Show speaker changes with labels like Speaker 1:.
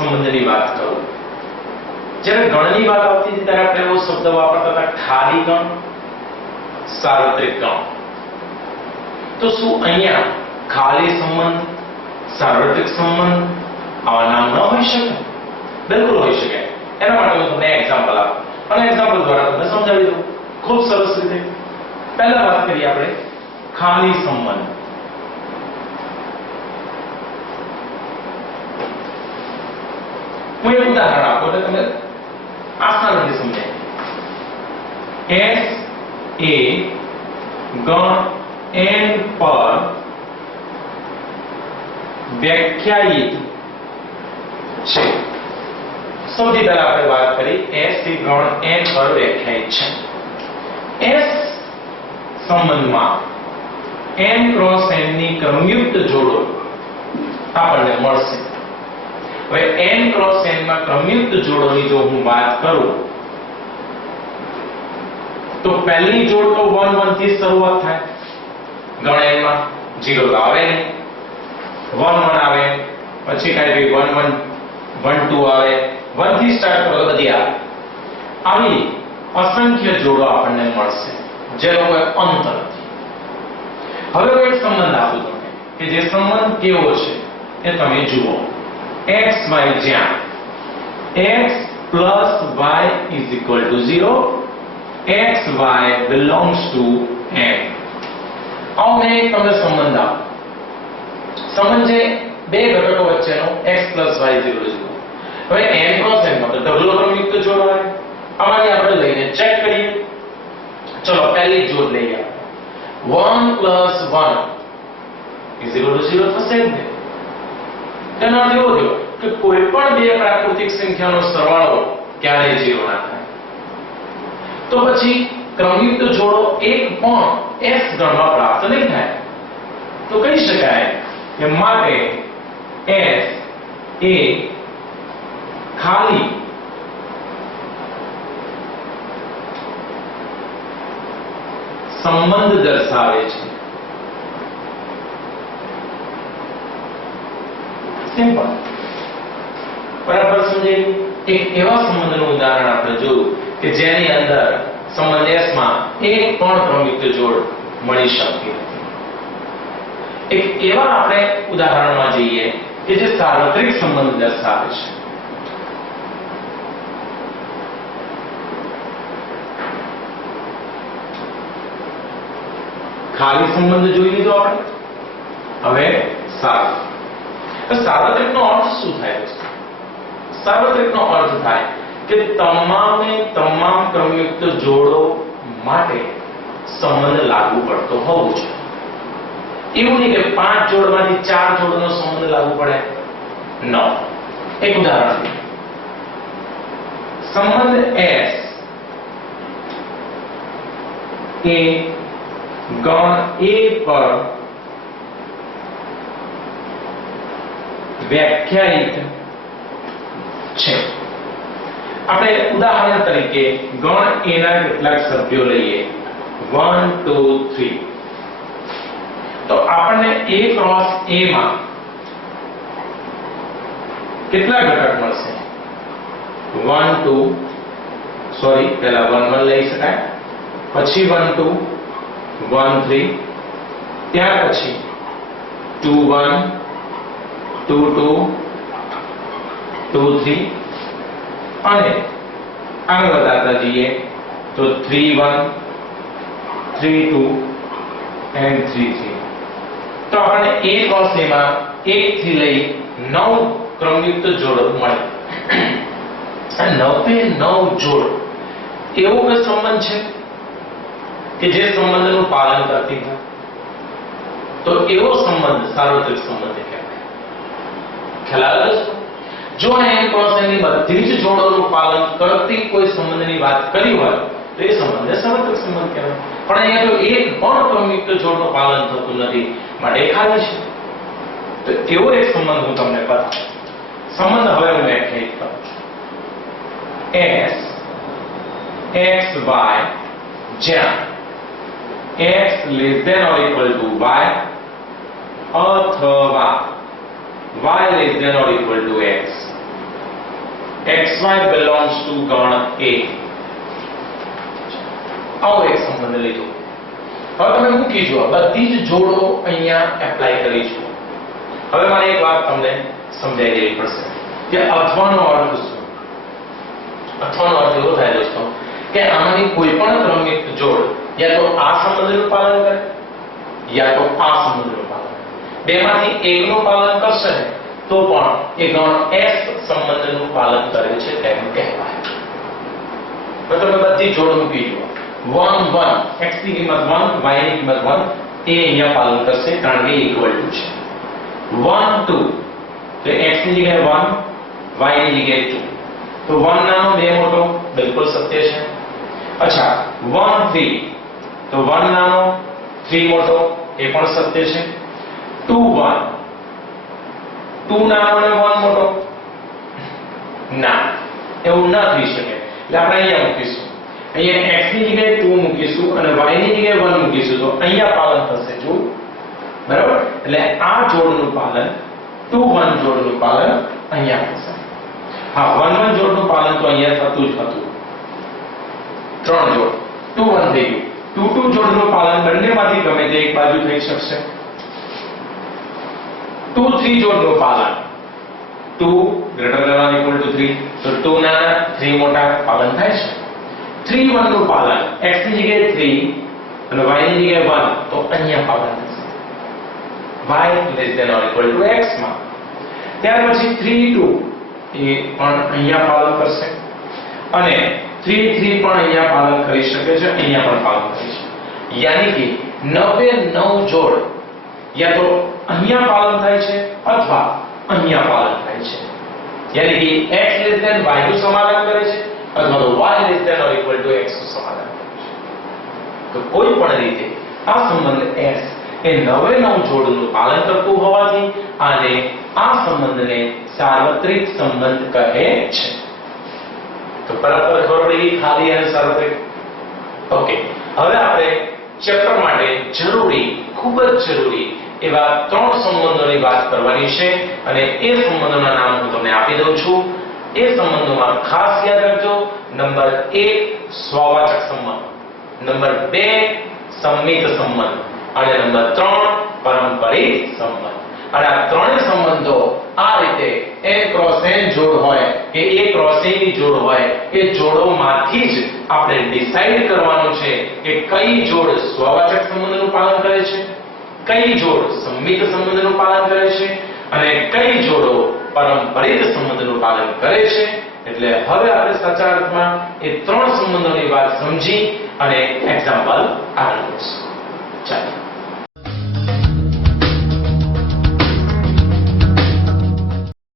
Speaker 1: સંબંધની વાત કરું. જ્યારે ગણની વાત આવતી હતી ત્યારે આપણે એવો શબ્દ વાપરતા હતા ખારી ગણ, સાર્વત્રિક ગણ. તો શું અહીંયા ખાલી સંબંધ, સાર્વત્રિક સંબંધ આવા નામ ન હોઈ શકે? બિલકુલ હોઈ શકે. એના માટે હું તમને એક્ઝામ્પલ આપું. અને એક્ઝામ્પલ દ્વારા તમને સમજાવી દઉં. ખૂબ સરસ રીતે. પહેલા વાત કરીએ આપણે ખાલી સંબંધ. એક ઉદાહરણ આપો એટલે તમે આસાનીથી સમજાય. એસ એ ગણ એન પર વ્યાખ્યાયિત છે. સૌથી પહેલા આપણે વાત કરી એસ એ ગણ એન પર વ્યાખ્યાયિત છે. એસ સંબંધમાં એન ક્રોસ એનની ક્રમયુક્ત જોડો આપણને મળશે. હવે n ક્રોસ n માં ક્રમયુક્ત જોડોની જો હું વાત કરું, તો પહેલી જોડ તો 1 1 થી શરૂઆત થાય. ગણ n માં 0 તો આવે નહીં 1 1 આવે, પછી કાંઈ ભી 1 1 1 2 આવે. 1 થી સ્ટાર્ટ કરો તો બધી આવે. આવી અસંખ્ય જોડો આપણને મળશે જેનો કોઈ અંત હવે કોઈ સંબંધ આપું તમને, કે જે સંબંધ કેવો છે એ તમે જુઓ. X y જ્યાં x plus y is equal to 0 x y belongs to n. આવો તમે સંબંધ આપો. સંબંધ બે ઘટકો વચ્ચેનો, x plus y 0 0 હવે n cross n મતલબ તો ઢગલો ક્રમયુક્ત જોડ આવે. આમાંથી આપણે લઈને ચેક કરીએ. ચલો, પહેલી જોડ લઈએ. 1 plus 1 is equal to 0 થશે ને તેનો અર્થ એવો થયો કે કોઈ પણ બે પ્રાકૃતિક સંખ્યાનો સરવાળો ક્યારેય 0 ના થાય. તો પછી ક્રમયુક્ત જોડો એક પણ s ગણમાં પ્રાપ્ત નહીં થાય. તો કહી શકાય કે માટે s એ ખાલી સંબંધ દર્શાવે છે. સિમ્પલ બરાબર સમજે? એક એવા સંબંધનું ઉદાહરણ આપણે જોયું કે જેની અંદર સંબંધ S માં એક પણ ક્રમયુક્ત જોડ મળી શકતી નથી. એક એવા આપણે ઉદાહરણમાં જઈએ કે જે સાર્વત્રિક સંબંધ દર્શાવે છે. ખાલી સંબંધ જોઈ લીધો આપણે? હવે સાર્વ તો સાર્વત્રિકનો અર્થ શું થાય સાર્વત્રિકનો અર્થ થાય કે તમામે તમામ ક્રમયુક્ત જોડો માટે સંબંધ લાગુ પડતો હોવો જોઈએ. એવું નહીં કે પાંચ જોડમાંથી ચાર જોડનો સંબંધ લાગુ પડે. ન. એક ઉદાહરણ સંબંધ એસ એ ગણ એ પર વ્યાખ્યાયિત છે. આપણે ઉદાહરણ તરીકે ગણ A ના કેટલાક સભ્યો લઈએ. 1 2 3 તો આપણને A ક્રોસ A માં કેટલા ઘટક મળશે? 1 2 સોરી પહેલા 1 1 લઈ શકાય. પછી 1 2 1 3 ત્યાર પછી 2 1 2 2 2 3 અને આગળ વધારતા જઈએ તો three one three two and three three તો આપણને એક ક્રોસ એક માં 1 થી લઈ નવ ક્રમયુક્ત જોડ મળે. નવે નવ જોડ એવો કોઈ સંબંધ છે? કે જે સંબંધનું પાલન કરતી હોય? તો એવો સંબંધ, સાર્વત્રિક સંબંધ કહેવાય સંબંધ કહેવાય. એક પણ એક સંબંધ જ્યાં x less than or equal અથવા y less than or equal to x. xy belongs to ગણ A. આવો એક સંબંધ લીધો. હવે તમે મૂકી જુઓ. બધી જ જોડો અહીંયા એપ્લાય કરી જુઓ હવે મારે એક વાત તમને સમજાઈ દેવી પડશે. કે અથવાનો અર્થ શું અથવાનો અર્થ એવો થાય દોસ્તો? કે આમાંની કોઈ પણ ક્રમિક જોડ, યા તો આ સંબંધનું પાલન કરે, યા તો આ સંબંધનું. બેમાંથી એકનું પાલન કરશે તો પણ એ ગણ S સંબંધનું પાલન કરે છે તેમ કહેવાય. તો તમે બધી જોડ મૂકી જુઓ. 1 1 x ની કિંમત 1 y ની કિંમત 1 એ અહીંયા પાલન કરશે કારણ કે ઇક્વલ ટુ છે. 1 2 તો x ની જગ્યાએ 1 y ની જગ્યાએ 2 તો 1 નાનો બે મોટો બિલકુલ સત્ય છે. અચ્છા 1 3 તો 1 નાનો 3 મોટો એ પણ સત્ય છે. 2 1 2 નાનો અને 1 મોટો? ના. એવું ના થઈ શકે. એટલે આપણે અહીંયા મૂકીશું. અહીંયા x ની જગ્યાએ 2 મૂકીશું અને y જગ્યાએ 1 મૂકીશું. તો અહીંયા પાલન થશે જો બરાબર? એટલે આ જોડનું પાલન 2 1 જોડનું પાલન અહીંયા હા 1 1 જોડનું પાલન તો અહીંયા થતું જ હતું. ત્રણ જોડ. 2 1 થઈ ગયું. 2 2 જોડનું પાલન બંનેમાંથી ગમે તે એક બાજુ થઈ શકશે. 2 3 જોડનું પાલન 2 ગ્રેટર દેન ઇક્વલ ટુ 3 તો 2 નાના 3 મોટા પાલન થાય છે. 3 1 નું પાલન x ની જગ્યાએ 3 અને y ની જગ્યાએ 1 તો અહીંયા પાલન થશે. Y less than or equal to x માં. ત્યાર પછી 3 2 એ પણ અહીંયા પાલન કરશે. અને 3 3 પણ અહીંયા પાલન કરી શકે છે, અહીંયા પણ પાલન કરી શકે યાની કે 99 જોડ, યા તો અહીંયા પાલન થાય છે અથવા અહીંયા પાલન થાય છે. જ્યારે કે x લેસ ધેન y નું સમાધાન કરે છે અથવા તો y less than or equal to x નું સમાધાન કરે છે. તો કોઈ પણ રીતે આ સંબંધ s એ નવે નવ જોડનું પાલન કરતું હોવાથી આને આ સંબંધને સાર્વત્રિક સંબંધ કહે છે. તો બરાબર ખબર પડી ખાલી અને સાર્વત્રિક. ઓકે. હવે આપણે ચક્ર માટે જરૂરી, ખૂબ જ જરૂરી એવા ત્રણ સંબંધોની વાત કરવાની છે અને એ સંબંધોના નામ હું તમને આપી દઉં છું. એ સંબંધોમાં ખાસ યાદ રાખજો. નંબર 1 સ્વવાચક સંબંધ. નંબર 2 સંમિત સંબંધ. અને નંબર 3 પારંપરિક સંબંધ. અને આ ત્રણેય સંબંધો આ રીતે n ક્રોસ n જોડ હોય કે a ક્રોસ a ની જોડ હોય, એ જોડોમાંથી જ આપણે ડિસાઈડ કરવાનું છે કે કઈ જોડ સ્વવાચક સંબંધનું પાલન કરે છે. કઈ જોડ સંમિત સંબંધનું પાલન કરે છે અને કઈ જોડો પરંપરિત સંબંધનું પાલન કરે છે? એટલે હવે આપણે સાચા અર્થમાં એ ત્રણ સંબંધોની વાત સમજી અને એક્ઝામ્પલ આગળ વધીશું